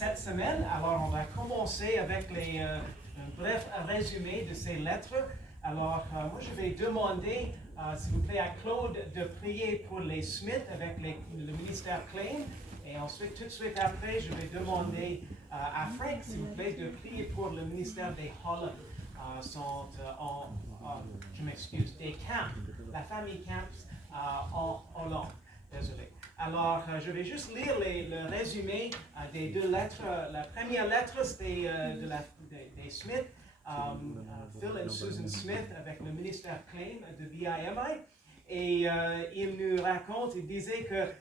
cette semaine. Alors, on va commencer avec un bref résumé de ces lettres. Alors, moi, je vais demander, s'il vous plaît, à Claude de prier pour les Smith avec le ministère Claim. Et ensuite, tout de suite après, je vais demander à Frank, s'il vous plaît, de prier pour le ministère des Holland. Je m'excuse, des Camps, la famille Camps en Hollande. Désolé. Alors, je vais juste lire le résumé des deux lettres. La première lettre, c'était des Smith, Phil et Susan Smith, avec le ministère Claim de BIMI. Et il nous raconte, il disait que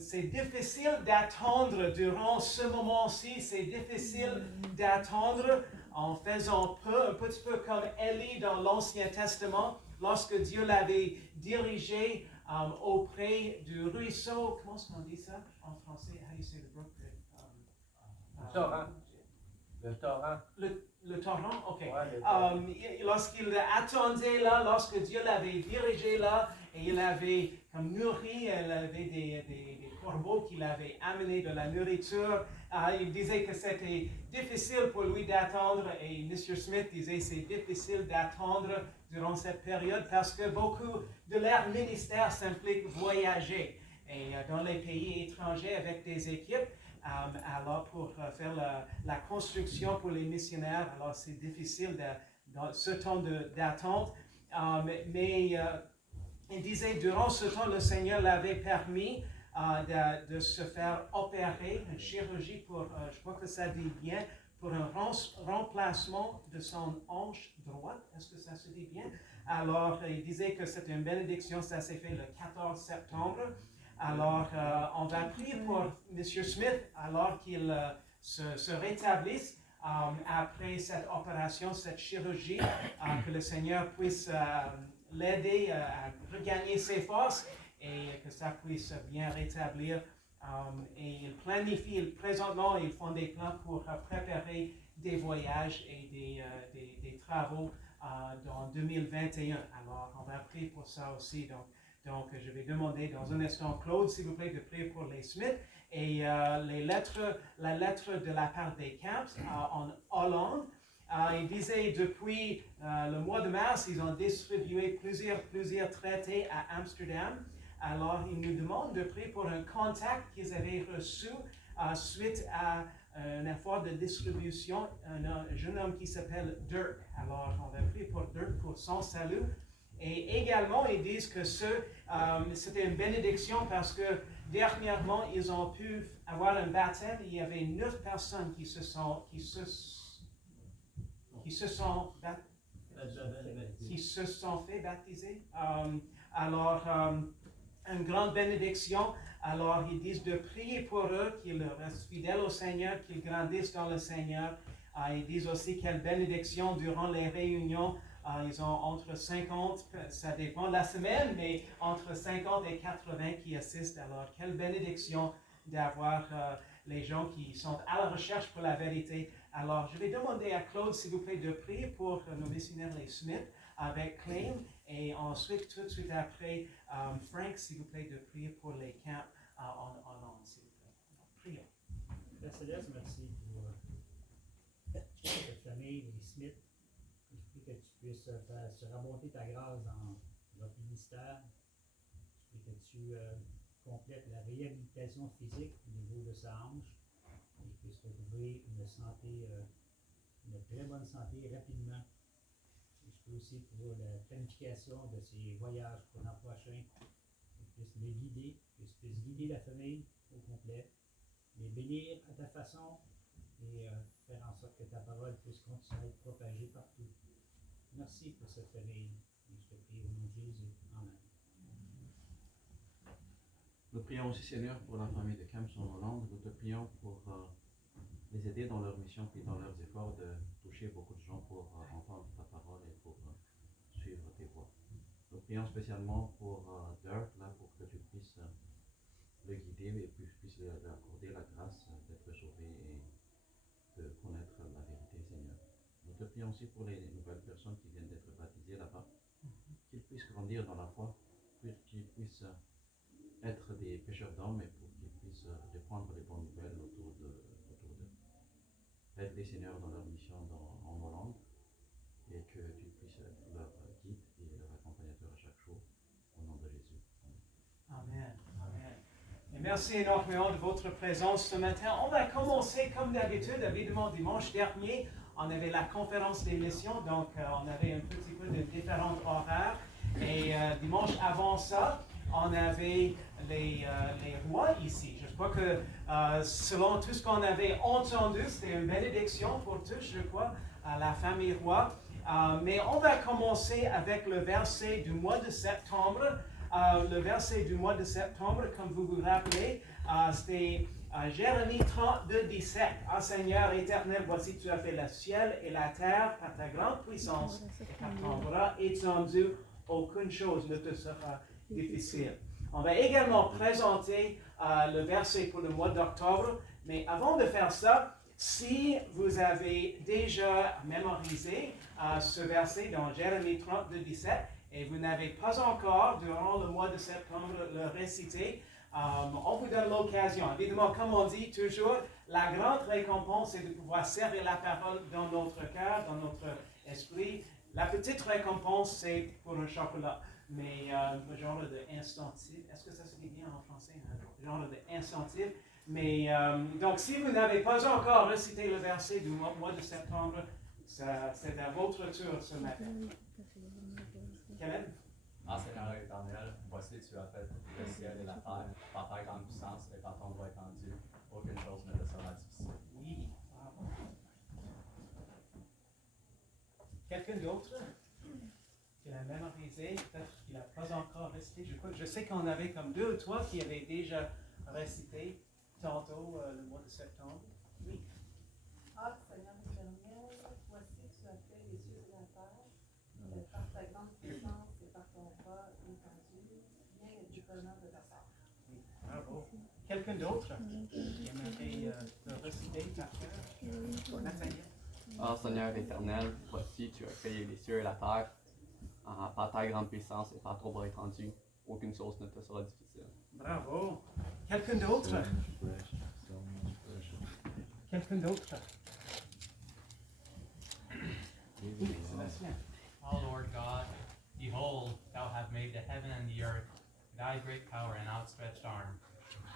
c'est difficile d'attendre durant ce moment-ci, c'est difficile d'attendre en faisant un petit peu comme Élie dans l'Ancien Testament, lorsque Dieu l'avait dirigé auprès du ruisseau. Comment est-ce qu'on dit ça en français? How do you say the brook? Le torrent. Le torrent. Le torrent, ok. Ouais, lorsqu'il attendait là, lorsque Dieu l'avait dirigé là, et il avait comme nourri, il avait des corbeaux qui l'avaient amené de la nourriture. Il disait que c'était difficile pour lui d'attendre, et M. Smith disait c'est difficile d'attendre durant cette période parce que beaucoup de leur ministère s'implique voyager et dans les pays étrangers avec des équipes. Alors, pour faire la construction pour les missionnaires, alors c'est difficile dans ce temps d'attente. Mais il disait, durant ce temps, le Seigneur l'avait permis de se faire opérer, une chirurgie pour, je crois que ça dit bien, pour un remplacement de son hanche droite. Est-ce que ça se dit bien? Alors, il disait que c'était une bénédiction, ça s'est fait le 14 septembre. Alors, on va prier pour M. Smith alors qu'il se rétablisse après cette opération, cette chirurgie, que le Seigneur puisse l'aider à regagner ses forces et que ça puisse bien rétablir. Et il planifie, présentement, ils font des plans pour préparer des voyages et des travaux dans 2021. Alors, on va prier pour ça aussi. Donc, je vais demander dans un instant, Claude, s'il vous plaît, de prier pour les Smith. Et la lettre de la part des Camps en Hollande, il disait depuis le mois de mars, ils ont distribué plusieurs traités à Amsterdam. Alors, ils nous demandent de prier pour un contact qu'ils avaient reçu suite à un effort de distribution, un jeune homme qui s'appelle Dirk. Alors, on va prier pour Dirk pour son salut. Et également, ils disent que c'était une bénédiction parce que dernièrement, ils ont pu avoir un baptême. Il y avait 9 personnes qui se sont fait baptiser. Alors, une grande bénédiction. Alors, ils disent de prier pour eux, qu'ils restent fidèles au Seigneur, qu'ils grandissent dans le Seigneur. Ils disent aussi quelle bénédiction durant les réunions. Ils ont entre 50, ça dépend de la semaine, mais entre 50 et 80 qui assistent. Alors, quelle bénédiction d'avoir les gens qui sont à la recherche pour la vérité. Alors, je vais demander à Claude, s'il vous plaît, de prier pour nos missionnaires, les Smith, avec Claim. Et ensuite, tout de suite après, Frank, s'il vous plaît, de prier pour les camps en Hollande, s'il vous plaît. Alors, prions. Père Céleste, merci pour cette famille, les Smith. Je prie que tu puisses faire se remonter ta grâce dans votre ministère. Je prie que tu complètes la réhabilitation physique au niveau de sa hanche et puisse retrouver une santé, une très bonne santé rapidement. Et je prie aussi pour la planification de ses voyages pour l'an prochain. Que tu puisses les guider, que tu puisses guider la famille au complet, les bénir à ta façon et faire en sorte que ta parole puisse continuer à être propagée partout. Merci pour cette famille. Et je te prie au nom de Jésus. Amen. Nous prions aussi, Seigneur, pour la famille de Camps en Hollande. Nous te prions pour les aider dans leur mission et dans leurs efforts de toucher beaucoup de gens pour entendre ta parole et pour suivre tes voies. Nous prions spécialement pour Dirk, là, pour que tu puisses le guider et que tu puisses lui accorder la grâce d'être sauvé et de connaître la vérité, Seigneur. Nous te prions aussi pour les nouvelles personnes qui viennent d'être baptisées là-bas, qu'ils puissent grandir dans la foi, qu'ils puissent être des pêcheurs d'hommes et pour qu'ils puissent répandre les bonnes nouvelles autour d'eux. aide les seigneurs dans leur mission en Hollande et que tu puisses être leur guide et leur accompagnateur à chaque jour. Au nom de Jésus. Amen. Amen. Et merci énormément de votre présence ce matin. On va commencer comme d'habitude, évidemment dimanche dernier. On avait la conférence des missions, donc on avait un petit peu de différents horaires. Et dimanche avant ça, on avait les rois ici. Je crois que selon tout ce qu'on avait entendu, c'était une bénédiction pour tous, je crois, à la famille roi. Mais on va commencer avec le verset du mois de septembre. Le verset du mois de septembre, comme vous vous rappelez, c'était Jérémie 32, 17. Ah Seigneur éternel, voici tu as fait le ciel et la terre par ta grande puissance, et par ton bras étendu, aucune chose ne te sera difficile. On va également présenter le verset pour le mois d'octobre, mais avant de faire ça, si vous avez déjà mémorisé ce verset dans Jérémie 32, 17, et vous n'avez pas encore, durant le mois de septembre, le récité, on vous donne l'occasion. Évidemment, comme on dit toujours, la grande récompense est de pouvoir servir la parole dans notre cœur, dans notre esprit. La petite récompense, c'est pour un chocolat. Mais le genre d'incentive, est-ce que ça se dit bien en français? Le genre d'incentive. Mais donc, si vous n'avez pas encore récité le verset du mois de septembre, c'est à votre tour ce matin. Kevin? Ah Seigneur éternel, voici tu as fait le ciel et la terre, par ta grande puissance et par ton bras étendu, aucune chose ne te sera difficile. Oui, bravo. Quelqu'un d'autre qui l'a mémorisé, peut-être qu'il n'a pas encore récité. Je sais qu'on avait comme 2 ou 3 qui avaient déjà récité tantôt le mois de septembre. Oui. Ah, Seigneur éternel, voici tu as fait les cieux et la terre, par ta grande puissance et par ton bras étendu, viens le déploiement de ta part. Oui, bravo. Quelqu'un d'autre qui aimerait le réciter par cœur? Nathaniel? Ah Seigneur éternel, voici tu as créé les cieux et la terre, par ta grande puissance et par ton bras étendu, aucune chose ne te sera difficile. Bravo. Quelqu'un d'autre? Quelqu'un d'autre? Oui, Sébastien. O Lord God, behold, thou hast made the heaven and the earth, thy great power and outstretched arm,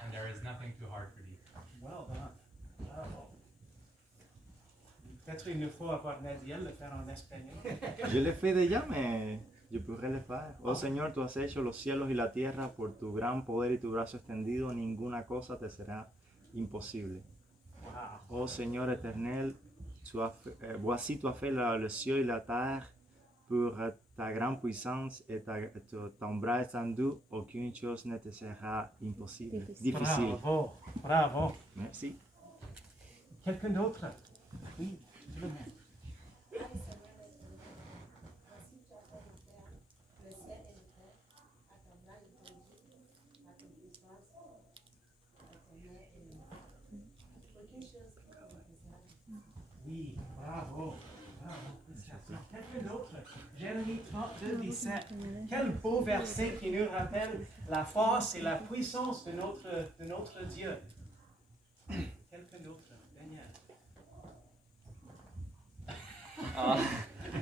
and there is nothing too hard for thee. Well done. Bravo. Peut-être il nous faut avoir Nadiel le faire en espagnol. Yo le fui déjà, mais yo pourrais le faire. Oh Señor, tú has hecho los cielos y la tierra por tu gran poder y tu brazo extendido, ninguna cosa te será imposible. Wow. Oh Seigneur éternel, voici tu as fait le ciel et la terre pour ta grande puissance et ton bras étendu, aucune chose ne te sera impossible. Difficile. Bravo. Bravo. Merci. Quelqu'un d'autre? Oui, tu le mets. Oui, bravo. Bravo. Quelqu'un d'autre? Jérémie 32, 17. Quel beau verset qui nous rappelle la force et la puissance de notre Dieu. Quelqu'un d'autre? Daniel.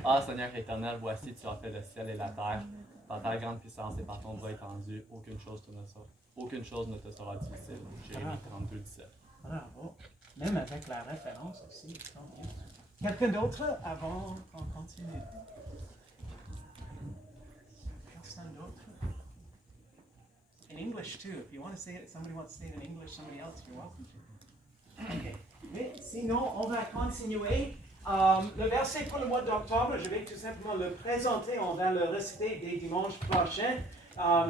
Ah Seigneur éternel, voici tu as fait le ciel et la terre, par ta grande puissance et par ton bras étendu, aucune chose ne te sera difficile. Jérémie 32, 17. Bravo. Même avec la référence aussi, tant mieux. Quelqu'un d'autre avant qu'on continue? Personne d'autre? In English too. If you want to say it, somebody wants to say it in English, somebody else, you're welcome to. Okay. Mais sinon, on va continuer. Le verset pour le mois d'octobre, je vais tout simplement le présenter, on va le réciter dès dimanche prochain.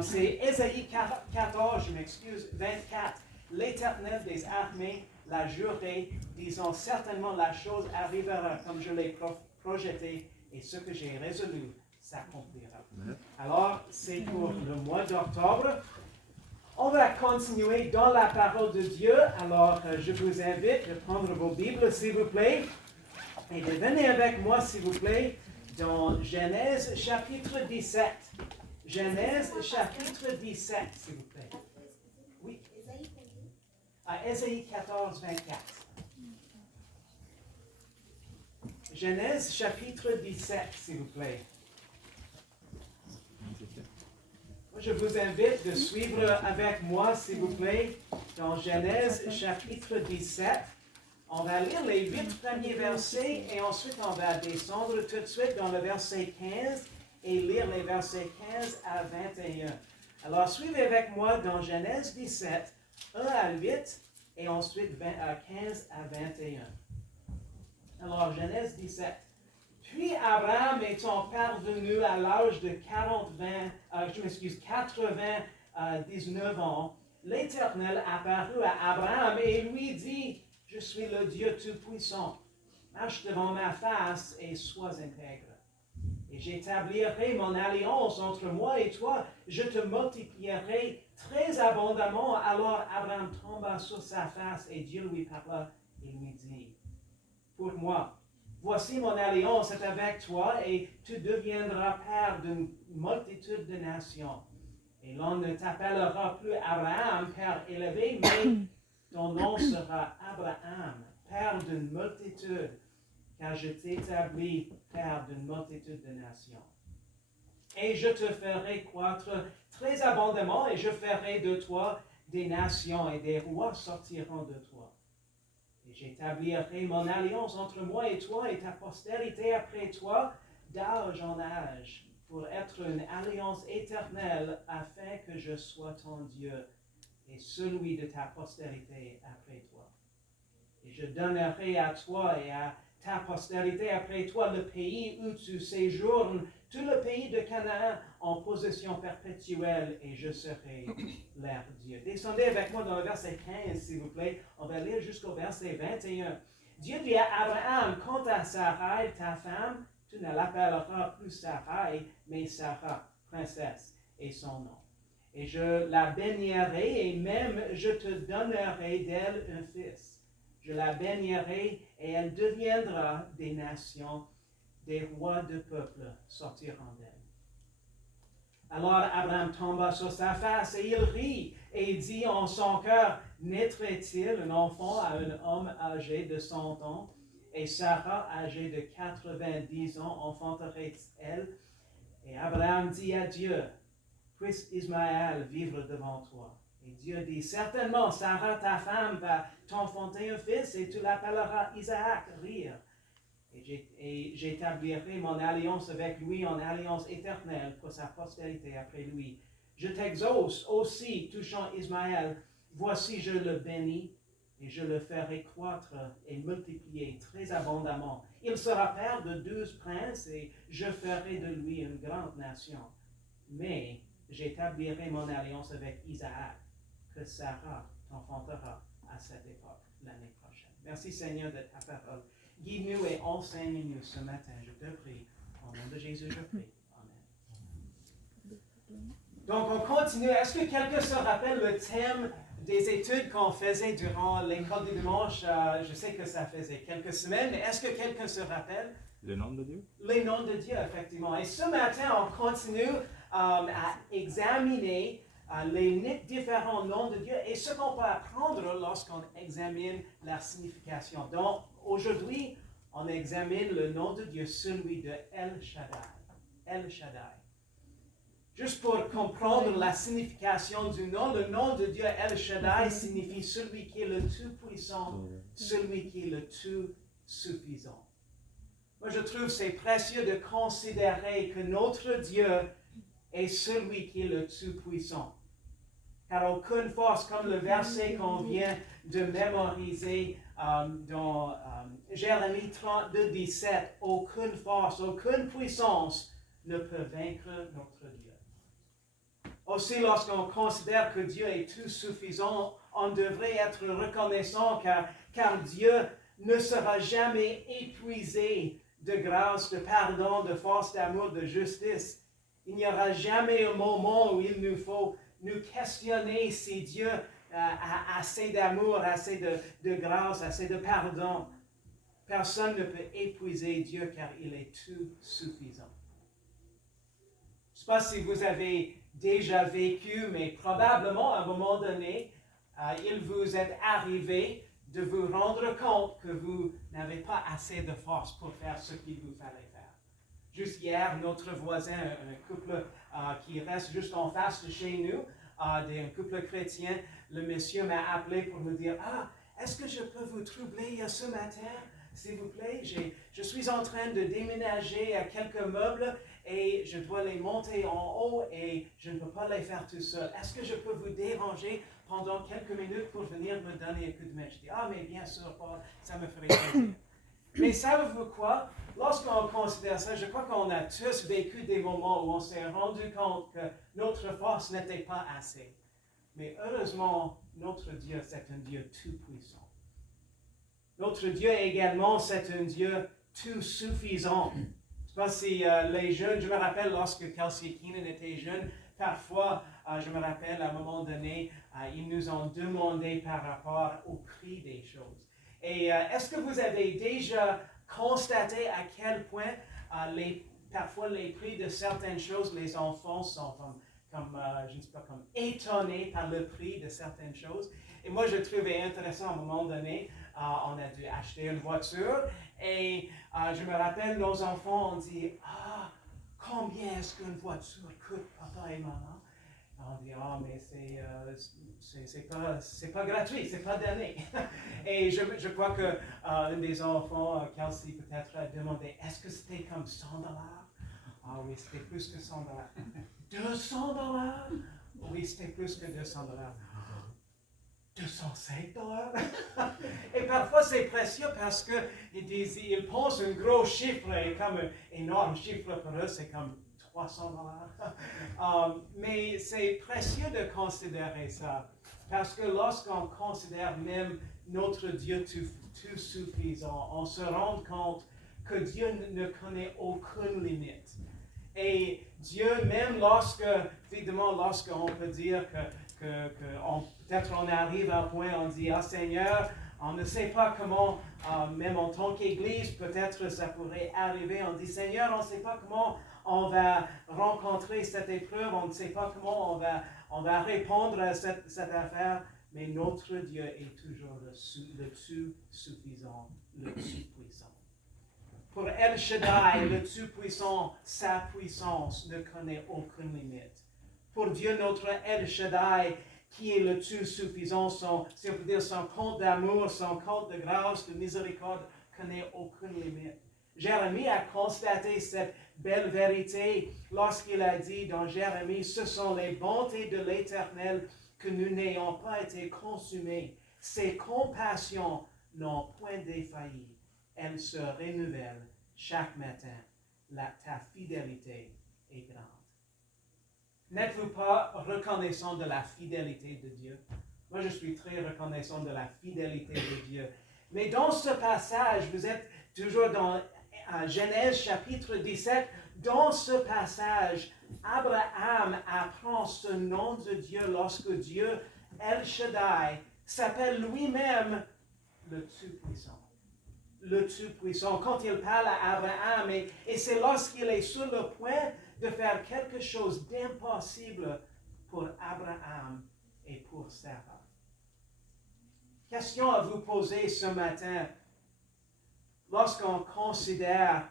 C'est Ésaïe 14, je m'excuse, 24. L'Éternel des armées l'a juré, disant certainement la chose arrivera comme je l'ai projeté et ce que j'ai résolu s'accomplira. Alors, c'est pour le mois d'octobre. On va continuer dans la parole de Dieu. Alors, je vous invite à prendre vos Bibles, s'il vous plaît, et de venir avec moi, s'il vous plaît, dans Genèse chapitre 17. Genèse chapitre 17, s'il vous plaît. Oui. À Ésaïe 14, 24. Genèse chapitre 17, s'il vous plaît. Moi, je vous invite de suivre avec moi, s'il vous plaît, dans Genèse chapitre 17. On va lire les 8 premiers versets et ensuite on va descendre tout de suite dans le verset 15 et lire les versets 15 à 21. Alors, suivez avec moi dans Genèse 17, 1 à 8 et ensuite 15 à 21. Alors, Genèse 17. Puis Abraham étant parvenu à l'âge de 99 ans, l'Éternel apparut à Abraham et lui dit, « Je suis le Dieu Tout-Puissant. Marche devant ma face et sois intègre. Et j'établirai mon alliance entre moi et toi. Je te multiplierai très abondamment. » Alors Abraham tomba sur sa face et Dieu lui parla et lui dit, « Pour moi, voici mon alliance est avec toi et tu deviendras père d'une multitude de nations. Et l'on ne t'appellera plus Abraham, père élevé, mais ton nom sera Abraham, père d'une multitude, car je t'établis père d'une multitude de nations. Et je te ferai croître très abondamment, et je ferai de toi des nations, et des rois sortiront de toi. Et j'établirai mon alliance entre moi et toi et ta postérité après toi, d'âge en âge, pour être une alliance éternelle, afin que je sois ton Dieu et celui de ta postérité après toi. Et je donnerai à toi et à ta postérité après toi le pays où tu séjournes, tout le pays de Canaan en possession perpétuelle, et je serai leur Dieu. Descendez avec moi dans le verset 15, s'il vous plaît. On va lire jusqu'au verset 21. Dieu dit à Abraham, « Quant à Sarai, ta femme, tu ne l'appelleras plus Sarai, mais Sarah, princesse, et son nom. Et je la bénirai, et même je te donnerai d'elle un fils. Je la bénirai, et elle deviendra des nations, des rois de peuples sortiront d'elle. » Alors Abraham tomba sur sa face, et il rit, et dit en son cœur, « Naîtrait-il un enfant à un homme âgé de 100 ans? Et Sarah, âgée de 90 ans, enfanterait-elle? » Et Abraham dit à Dieu, « Puisse Ismaël vivre devant toi. » Et Dieu dit, « Certainement, Sarah, ta femme, va t'enfanter un fils, et tu l'appelleras Isaac, rire. Et j'établirai mon alliance avec lui en alliance éternelle pour sa postérité après lui. Je t'exauce aussi, touchant Ismaël, voici je le bénis, et je le ferai croître et multiplier très abondamment. Il sera père de 12 princes, et je ferai de lui une grande nation. Mais j'établirai mon alliance avec Isaac, que Sarah t'enfantera à cette époque, l'année prochaine. » Merci Seigneur de ta parole. Guide-nous et enseigne-nous ce matin, je te prie. Au nom de Jésus, je prie. Amen. Donc, on continue. Est-ce que quelqu'un se rappelle le thème des études qu'on faisait durant l'école du dimanche? Je sais que ça faisait quelques semaines, mais est-ce que quelqu'un se rappelle? Le nom de Dieu? Les noms de Dieu, effectivement. Et ce matin, on continue à examiner les différents noms de Dieu et ce qu'on peut apprendre lorsqu'on examine leur signification. Donc, aujourd'hui, on examine le nom de Dieu, celui de El Shaddai. El Shaddai. Juste pour comprendre la signification du nom, le nom de Dieu El Shaddai signifie celui qui est le Tout-Puissant, celui qui est le Tout-Suffisant. Moi, je trouve c'est précieux de considérer que notre Dieu est celui qui est le Tout-Puissant. Car aucune force, comme le verset qu'on vient de mémoriser dans Jérémie 32, 17, aucune force, aucune puissance ne peut vaincre notre Dieu. Aussi, lorsqu'on considère que Dieu est tout suffisant, on devrait être reconnaissant car Dieu ne sera jamais épuisé de grâce, de pardon, de force, d'amour, de justice. Il n'y aura jamais un moment où il nous faut nous questionner si Dieu a assez d'amour, assez de grâce, assez de pardon. Personne ne peut épuiser Dieu car il est tout suffisant. Je ne sais pas si vous avez déjà vécu, mais probablement à un moment donné, il vous est arrivé de vous rendre compte que vous n'avez pas assez de force pour faire ce qu'il vous fallait faire. Juste hier, notre voisin, un couple qui reste juste en face de chez nous, un couple chrétien, le monsieur m'a appelé pour me dire « Ah, est-ce que je peux vous troubler ce matin, s'il vous plaît? Je suis en train de déménager quelques meubles et je dois les monter en haut et je ne peux pas les faire tout seul. Est-ce que je peux vous déranger pendant quelques minutes pour venir me donner un coup de main? » Je dis, ah, mais bien sûr, Paul, ça me ferait plaisir. Mais savez-vous quoi? Lorsqu'on considère ça, je crois qu'on a tous vécu des moments où on s'est rendu compte que notre force n'était pas assez. Mais heureusement, notre Dieu, c'est un Dieu tout-puissant. Notre Dieu également, c'est un Dieu tout-suffisant. Je ne sais pas si les jeunes, je me rappelle lorsque Kelsey Keenan était jeune, parfois, je me rappelle à un moment donné, ils nous ont demandé par rapport au prix des choses. Et est-ce que vous avez déjà constaté à quel point parfois les prix de certaines choses, les enfants sont je ne sais pas, comme étonnés par le prix de certaines choses. Et moi, je trouvais intéressant à un moment donné, on a dû acheter une voiture et je me rappelle, nos enfants ont dit, ah, combien est-ce qu'une voiture coûte, papa et maman? On dit, ah, mais c'est pas gratuit, c'est pas donné. Et je crois que un des enfants, Kelsey, peut-être a demandé, est-ce que c'était comme $100? Ah oui, c'était plus que $100. $200? Oui, c'était plus que $200. $205? Et parfois c'est précieux parce qu'ils pensent un gros chiffre et comme un énorme chiffre pour eux, c'est comme $300. Mais c'est précieux de considérer ça parce que lorsqu'on considère même notre Dieu tout suffisant, on se rend compte que Dieu ne connaît aucune limite. Et Dieu, même lorsqu'on peut dire peut-être on arrive à un point, on dit, ah Seigneur, on ne sait pas comment, même en tant qu'Église, peut-être ça pourrait arriver, on dit, Seigneur, on ne sait pas comment on va rencontrer cette épreuve, on ne sait pas comment on va répondre à cette affaire, mais notre Dieu est toujours le tout suffisant, le tout puissant. Pour El Shaddai, le Tout-Puissant, sa puissance ne connaît aucune limite. Pour Dieu, notre El Shaddai, qui est le Tout-Suffisant, si on peut dire son compte d'amour, son compte de grâce, de miséricorde, connaît aucune limite. Jérémie a constaté cette belle vérité lorsqu'il a dit dans Jérémie, ce sont les bontés de l'Éternel que nous n'ayons pas été consumés. Ses compassions n'ont point défailli. Elles se renouvellent chaque matin. Ta fidélité est grande. N'êtes-vous pas reconnaissant de la fidélité de Dieu? Moi, je suis très reconnaissant de la fidélité de Dieu. Mais dans ce passage, vous êtes toujours dans Genèse chapitre 17. Dans ce passage, Abraham apprend ce nom de Dieu lorsque Dieu, El Shaddai, s'appelle lui-même le Tout-Puissant. Le Tout-Puissant. Quand il parle à Abraham, et c'est lorsqu'il est sur le point de faire quelque chose d'impossible pour Abraham et pour Sarah. Question à vous poser ce matin. Lorsqu'on considère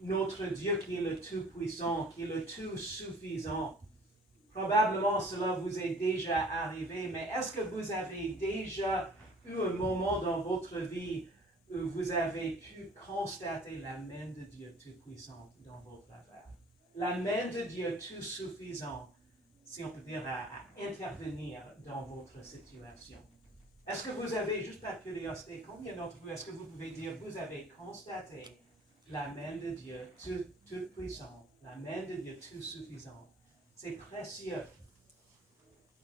notre Dieu qui est le Tout-Puissant, qui est le Tout-Suffisant, probablement cela vous est déjà arrivé, mais est-ce que vous avez déjà eu un moment dans votre vie où vous avez pu constater la main de Dieu tout-puissante dans votre affaire? La main de Dieu tout-suffisant, si on peut dire, à intervenir dans votre situation. Est-ce que vous avez, juste par curiosité, combien d'entre vous, est-ce que vous pouvez dire, vous avez constaté la main de Dieu tout-puissante, la main de Dieu tout-suffisante? C'est précieux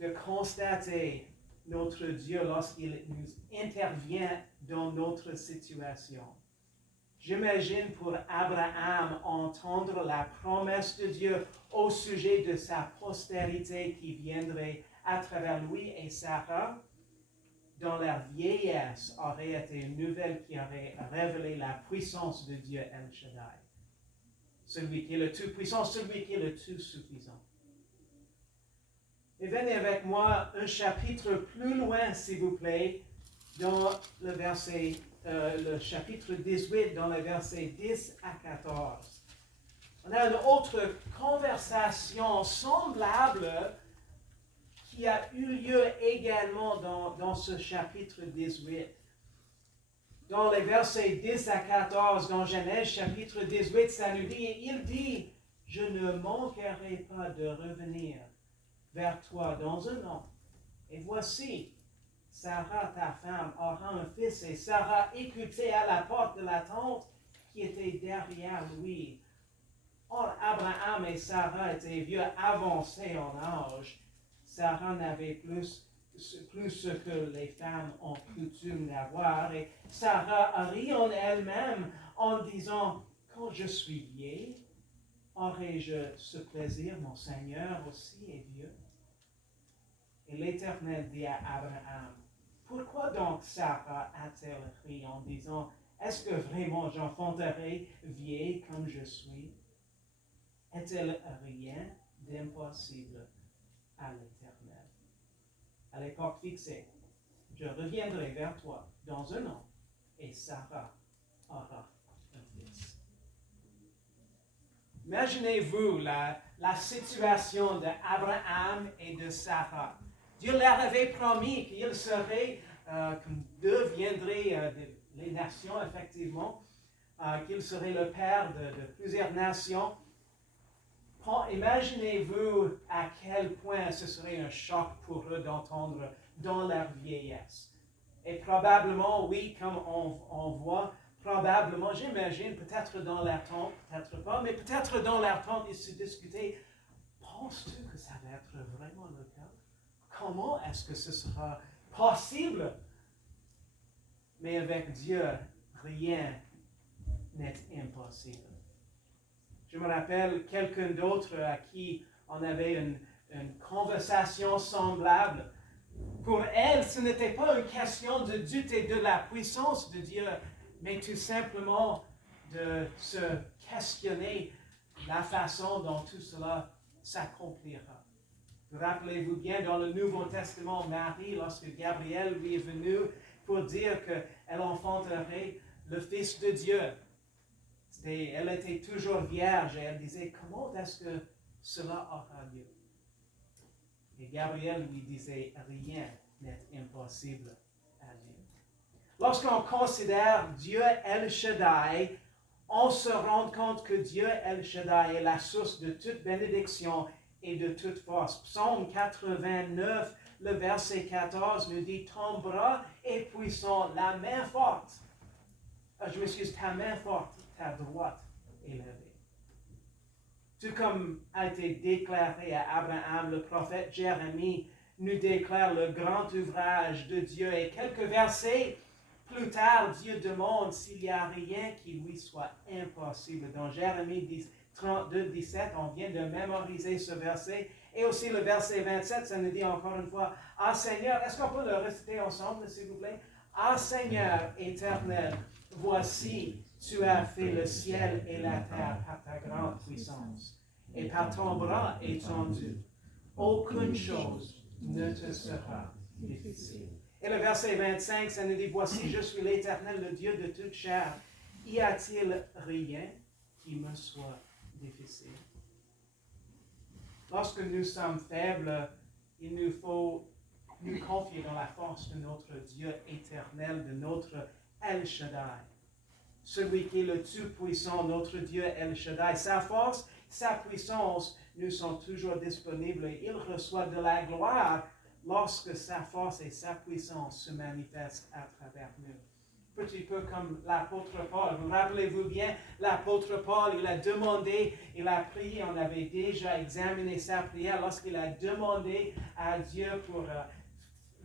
de constater notre Dieu lorsqu'il nous intervient dans notre situation. J'imagine pour Abraham entendre la promesse de Dieu au sujet de sa postérité qui viendrait à travers lui et Sarah, dans leur vieillesse, aurait été une nouvelle qui aurait révélé la puissance de Dieu El Shaddai. Celui qui est le tout-puissant, celui qui est le tout-suffisant. Et venez avec moi un chapitre plus loin, s'il vous plaît, dans le chapitre 18, dans les versets 10 à 14. On a une autre conversation semblable qui a eu lieu également dans ce chapitre 18. Dans les versets 10 à 14, dans Genèse chapitre 18, ça nous dit, il dit, « Je ne manquerai pas de revenir vers toi dans un an. Et voici, Sarah, ta femme, aura un fils, et Sarah écoutait à la porte de la tente qui était derrière lui. Or, Abraham et Sarah étaient vieux, avancés en âge. Sarah n'avait plus ce que les femmes ont coutume d'avoir. Et Sarah a ri en elle-même en disant, « Quand je suis vieille, aurai-je ce plaisir, mon Seigneur aussi est vieux? » Et l'Éternel dit à Abraham, « Pourquoi donc Sarah a-t-elle ri en disant, « Est-ce que vraiment j'enfanterai vieille comme je suis? » Est-elle rien d'impossible à l'Éternel? À l'époque fixée, je reviendrai vers toi dans un an, et Sarah aura un fils. Imaginez-vous la situation d'Abraham et de Sarah. Dieu leur avait promis qu'ils seraient, qu'ils deviendraient les nations, effectivement, qu'ils seraient le père de plusieurs nations. Imaginez-vous à quel point ce serait un choc pour eux d'entendre dans leur vieillesse. Et probablement, oui, comme on voit, probablement, j'imagine, peut-être dans leur tente, peut-être pas, mais peut-être dans leur tente, ils se discutaient, penses-tu que ça va être vraiment le cas? Comment est-ce que ce sera possible? Mais avec Dieu, rien n'est impossible. Je me rappelle quelqu'un d'autre à qui on avait une conversation semblable. Pour elle, ce n'était pas une question de douter de la puissance de Dieu, mais tout simplement de se questionner la façon dont tout cela s'accomplira. Rappelez-vous bien, dans le Nouveau Testament, Marie, lorsque Gabriel lui est venu pour dire qu'elle enfanterait le Fils de Dieu, elle était toujours vierge et elle disait, comment est-ce que cela aura lieu? Et Gabriel lui disait, rien n'est impossible à Dieu. Lorsqu'on considère Dieu El Shaddai, on se rend compte que Dieu El Shaddai est la source de toute bénédiction et de toute force. Psaume 89, le verset 14 nous dit, ton bras est puissant, la main forte. Je m'excuse, ta main forte, ta droite est levée. Tout comme a été déclaré à Abraham, le prophète Jérémie nous déclare le grand ouvrage de Dieu. Et quelques versets plus tard, Dieu demande s'il n'y a rien qui lui soit impossible. Dans Jérémie 32, 17, on vient de mémoriser ce verset. Et aussi le verset 27, ça nous dit encore une fois, « Ah Seigneur », est-ce qu'on peut le réciter ensemble, s'il vous plaît? « Ah Seigneur éternel, voici, tu as fait le ciel et la terre par ta grande puissance, et par ton bras étendu. Aucune chose ne te sera difficile. » Et le verset 25, ça nous dit, « Voici, je suis l'Éternel, le Dieu de toute chair. Y a-t-il rien qui me soit difficile? » Lorsque nous sommes faibles, il nous faut nous confier dans la force de notre Dieu éternel, de notre El Shaddai. Celui qui est le Tout-Puissant, notre Dieu El Shaddai. Sa force, sa puissance nous sont toujours disponibles et il reçoit de la gloire lorsque sa force et sa puissance se manifestent à travers nous. Petit peu comme l'apôtre Paul. Vous rappelez-vous bien, l'apôtre Paul, il a demandé, il a prié, on avait déjà examiné sa prière lorsqu'il a demandé à Dieu pour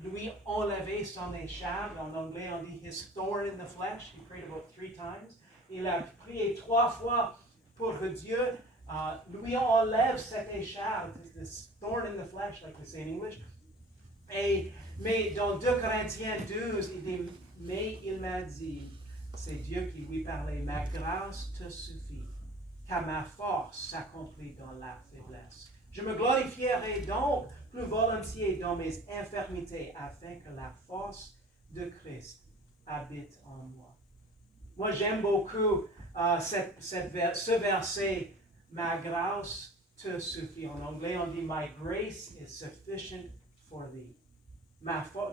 lui enlever son écharpe. En anglais, on dit his thorn in the flesh. He prayed about 3 times. Il a prié 3 fois pour que Dieu lui enlève cette écharpe, this thorn in the flesh, like they say in English. Mais dans 2 Corinthiens 12, il dit, mais il m'a dit, c'est Dieu qui lui parlait, ma grâce te suffit, car ma force s'accomplit dans la faiblesse. Je me glorifierai donc plus volontiers dans mes infirmités, afin que la force de Christ habite en moi. Moi, j'aime beaucoup ce verset, ma grâce te suffit. En anglais, on dit, my grace is sufficient for thee.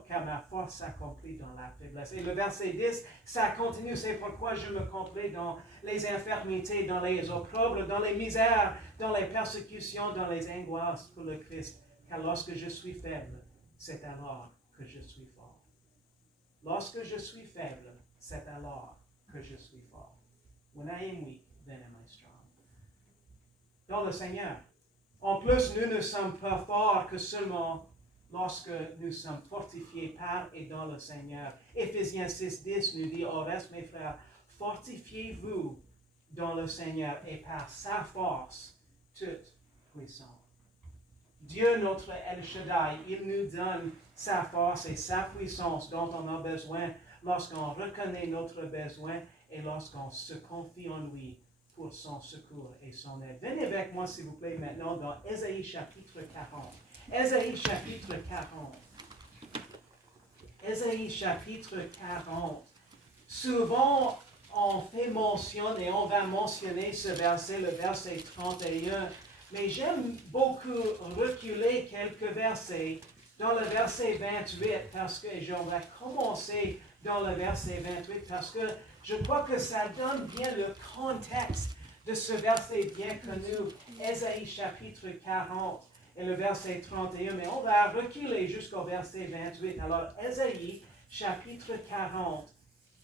Car ma force s'accomplit dans la faiblesse. Et le verset 10, ça continue, c'est pourquoi je me complais dans les infirmités, dans les opprobres, dans les misères, dans les persécutions, dans les angoisses pour le Christ. Car lorsque je suis faible, c'est alors que je suis fort. Lorsque je suis faible, c'est alors que je suis fort. When I am weak, then am I strong. Dans le Seigneur. En plus, nous ne sommes pas forts que seulement lorsque nous sommes fortifiés par et dans le Seigneur. Éphésiens 6:10 nous dit, au reste, mes frères, fortifiez-vous dans le Seigneur et par sa force toute puissante. Dieu, notre El Shaddai, il nous donne sa force et sa puissance dont on a besoin lorsqu'on reconnaît notre besoin et lorsqu'on se confie en lui pour son secours et son aide. Venez avec moi, s'il vous plaît, maintenant dans Ésaïe chapitre 40. Ésaïe chapitre 40. Ésaïe chapitre 40. Souvent, on fait mention et on va mentionner ce verset, le verset 31. Mais j'aime beaucoup reculer quelques versets dans le verset 28 parce que j'aimerais commencer dans le verset 28 parce que je crois que ça donne bien le contexte de ce verset bien connu, Ésaïe chapitre 40 et le verset 31. Mais on va reculer jusqu'au verset 28. Alors, Ésaïe chapitre 40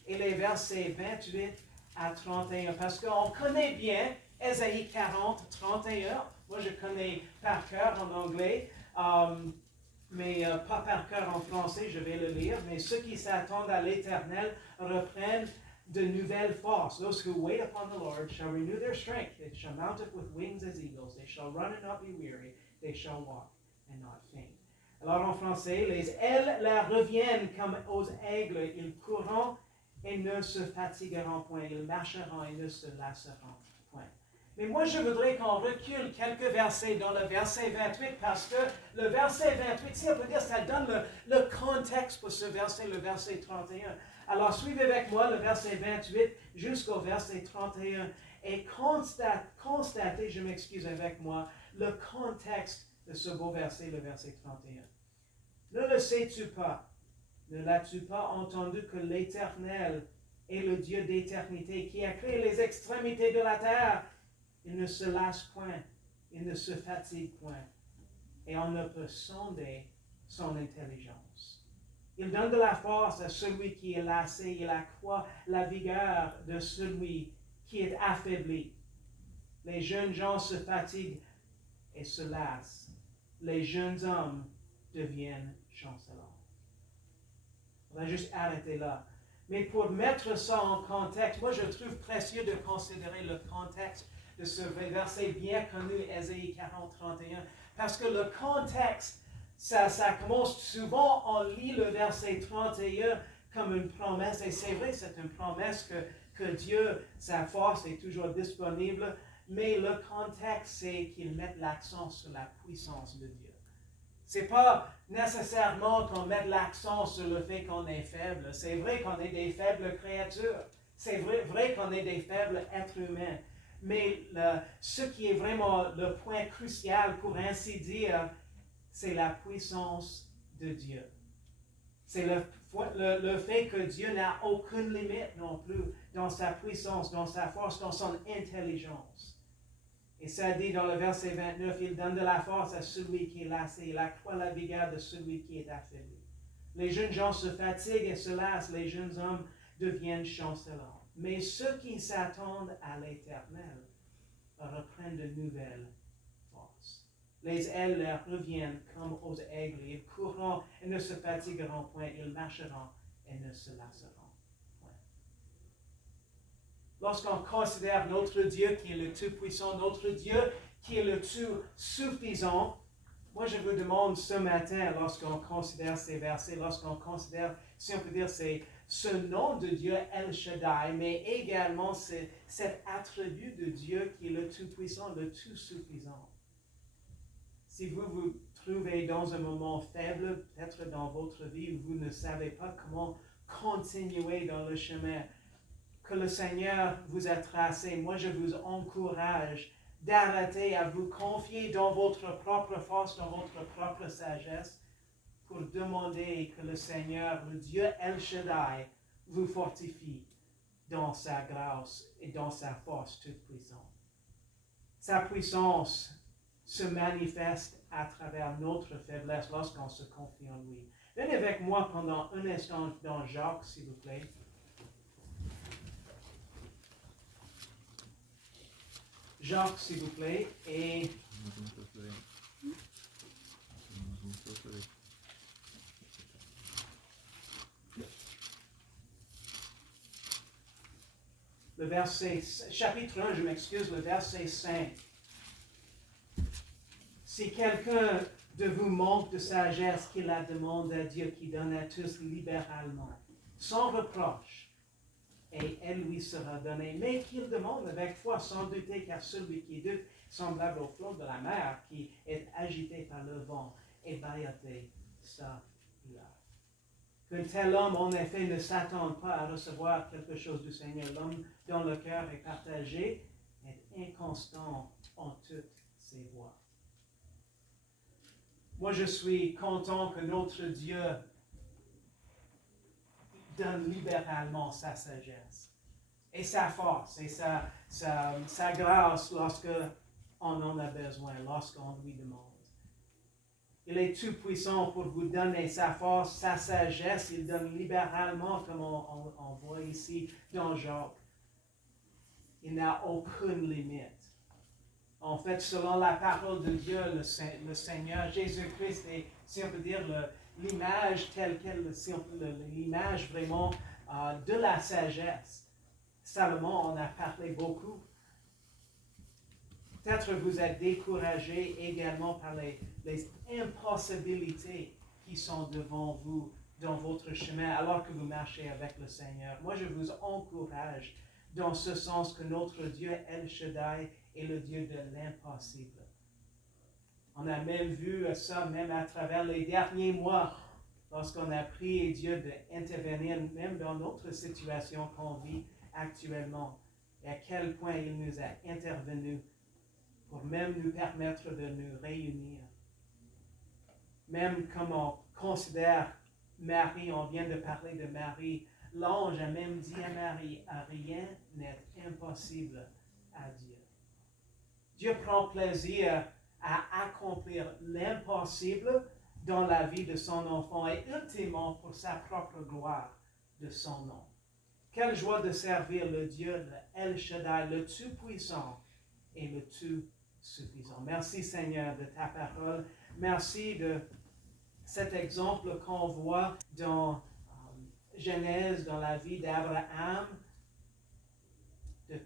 et les versets 28 à 31. Parce qu'on connaît bien Ésaïe 40, 31. Moi, je connais par cœur en anglais, mais pas par cœur en français, je vais le lire. Mais ceux qui s'attendent à l'Éternel reprennent de nouvelles forces. Those who wait upon the Lord shall renew their strength. They shall mount up with wings as eagles. They shall run and not be weary. They shall walk and not faint. Alors en français, les ailes leur reviennent comme aux aigles. Ils courront et ne se fatigueront point. Ils marcheront et ne se lasseront point. Mais moi, je voudrais qu'on recule quelques versets dans le verset 28 parce que le verset 28, si on peut dire, ça donne le contexte pour ce verset, le verset 31. Alors, suivez avec moi le verset 28 jusqu'au verset 31 et constatez, je m'excuse avec moi, le contexte de ce beau verset, le verset 31. Ne le sais-tu pas? Ne l'as-tu pas entendu que l'Éternel est le Dieu d'éternité qui a créé les extrémités de la terre? Il ne se lasse point, il ne se fatigue point, et on ne peut sonder son intelligence. Il donne de la force à celui qui est lassé, il accroît la vigueur de celui qui est affaibli. Les jeunes gens se fatiguent et se lassent. Les jeunes hommes deviennent chancelants. On va juste arrêter là. Mais pour mettre ça en contexte, moi je trouve précieux de considérer le contexte de ce verset bien connu, Ésaïe 40, 31, parce que le contexte, ça commence souvent, on lit le verset 31 comme une promesse, et c'est vrai, c'est une promesse que Dieu, sa force est toujours disponible, mais le contexte, c'est qu'il mette l'accent sur la puissance de Dieu. C'est pas nécessairement qu'on mette l'accent sur le fait qu'on est faible. C'est vrai qu'on est des faibles créatures. C'est vrai qu'on est des faibles êtres humains. Mais ce qui est vraiment le point crucial, pour ainsi dire, c'est la puissance de Dieu. C'est le fait que Dieu n'a aucune limite non plus dans sa puissance, dans sa force, dans son intelligence. Et ça dit dans le verset 29, il donne de la force à celui qui est lassé, il accroît la vigueur de celui qui est affaibli. Les jeunes gens se fatiguent et se lassent, les jeunes hommes deviennent chancelants. Mais ceux qui s'attendent à l'Éternel reprennent de nouvelles forces. Les ailes leur reviennent comme aux aigles. Ils courront et ne se fatigueront point. Ils marcheront et ne se lasseront point. Lorsqu'on considère notre Dieu qui est le Tout-Puissant, notre Dieu qui est le Tout-Suffisant, moi je vous demande ce matin, lorsqu'on considère ces versets, lorsqu'on considère, si on peut dire, ce nom de Dieu, El Shaddai, mais également cet attribut de Dieu qui est le Tout-Puissant, le Tout-Suffisant. Si vous vous trouvez dans un moment faible, peut-être dans votre vie, où vous ne savez pas comment continuer dans le chemin que le Seigneur vous a tracé, moi je vous encourage d'arrêter à vous confier dans votre propre force, dans votre propre sagesse, pour demander que le Seigneur, le Dieu El Shaddai, vous fortifie dans sa grâce et dans sa force toute puissante. Sa puissance se manifeste à travers notre faiblesse lorsqu'on se confie en lui. Venez avec moi pendant un instant dans Jacques, s'il vous plaît. Jacques, s'il vous plaît, et le verset, chapitre 1, je m'excuse, le verset 5. Si quelqu'un de vous manque de sagesse, qu'il la demande à Dieu qui donne à tous libéralement, sans reproche, et elle lui sera donnée. Mais qu'il demande avec foi, sans douter, car celui qui doute, semblable au flot de la mer, qui est agité par le vent et bâilloté ça et là. Qu'un tel homme, en effet, ne s'attende pas à recevoir quelque chose du Seigneur. L'homme dont le cœur est partagé est inconstant en toutes ses voies. Moi, je suis content que notre Dieu donne libéralement sa sagesse et sa force et sa grâce lorsque on en a besoin, lorsqu'on lui demande. Il est tout puissant pour vous donner sa force, sa sagesse. Il donne libéralement, comme on voit ici dans Jacques. Il n'a aucune limite. En fait, selon la parole de Dieu, le Seigneur Jésus-Christ est, si on peut dire, l'image telle qu'elle, l'image vraiment de la sagesse. Salomon en a parlé beaucoup. Peut-être vous êtes découragé également par les impossibilités qui sont devant vous dans votre chemin alors que vous marchez avec le Seigneur. Moi, je vous encourage dans ce sens que notre Dieu El Shaddai est le Dieu de l'impossible. On a même vu ça, même à travers les derniers mois, lorsqu'on a prié Dieu d'intervenir même dans notre situation qu'on vit actuellement, et à quel point il nous a intervenu pour même nous permettre de nous réunir. Même comme on considère Marie, on vient de parler de Marie, l'ange a même dit à Marie, rien n'est impossible à Dieu. Dieu prend plaisir à accomplir l'impossible dans la vie de son enfant et ultimement pour sa propre gloire de son nom. Quelle joie de servir le Dieu, le El Shaddai, le Tout-Puissant et le Tout-Suffisant. Merci Seigneur de ta parole. Merci de cet exemple qu'on voit dans Genèse, dans la vie d'Abraham, de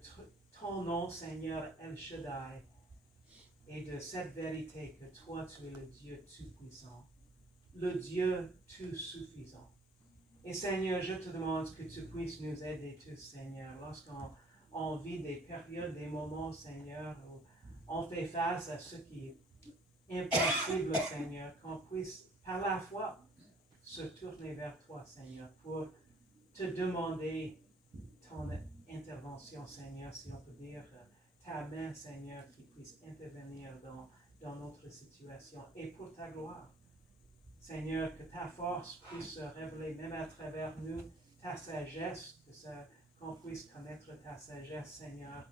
ton nom Seigneur El Shaddai, et de cette vérité que toi tu es le Dieu Tout-Puissant, le Dieu Tout-Suffisant. Et Seigneur, je te demande que tu puisses nous aider tous, Seigneur, lorsqu'on vit des périodes, des moments, Seigneur, où on fait face à ce qui est impossible, Seigneur, qu'on puisse par la foi se tourner vers toi, Seigneur, pour te demander ton intervention, Seigneur, si on peut dire, ta main, Seigneur, qui puisse intervenir dans notre situation et pour ta gloire. Seigneur, que ta force puisse se révéler même à travers nous, ta sagesse, qu'on puisse connaître ta sagesse, Seigneur,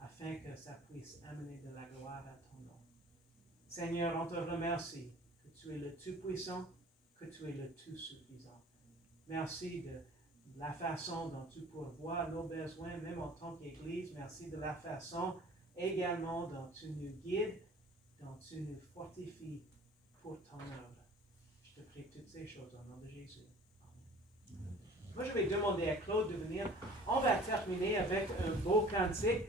afin que ça puisse amener de la gloire à ton nom. Seigneur, on te remercie que tu es le Tout-Puissant, que tu es le Tout-Suffisant. Merci de la façon dont tu pourvois nos besoins, même en tant qu'Église. Merci de la façon également dont tu nous guides, dont tu nous fortifies pour ton œuvre. Je te prie toutes ces choses au nom de Jésus. Amen. Moi, je vais demander à Claude de venir. On va terminer avec un beau cantique.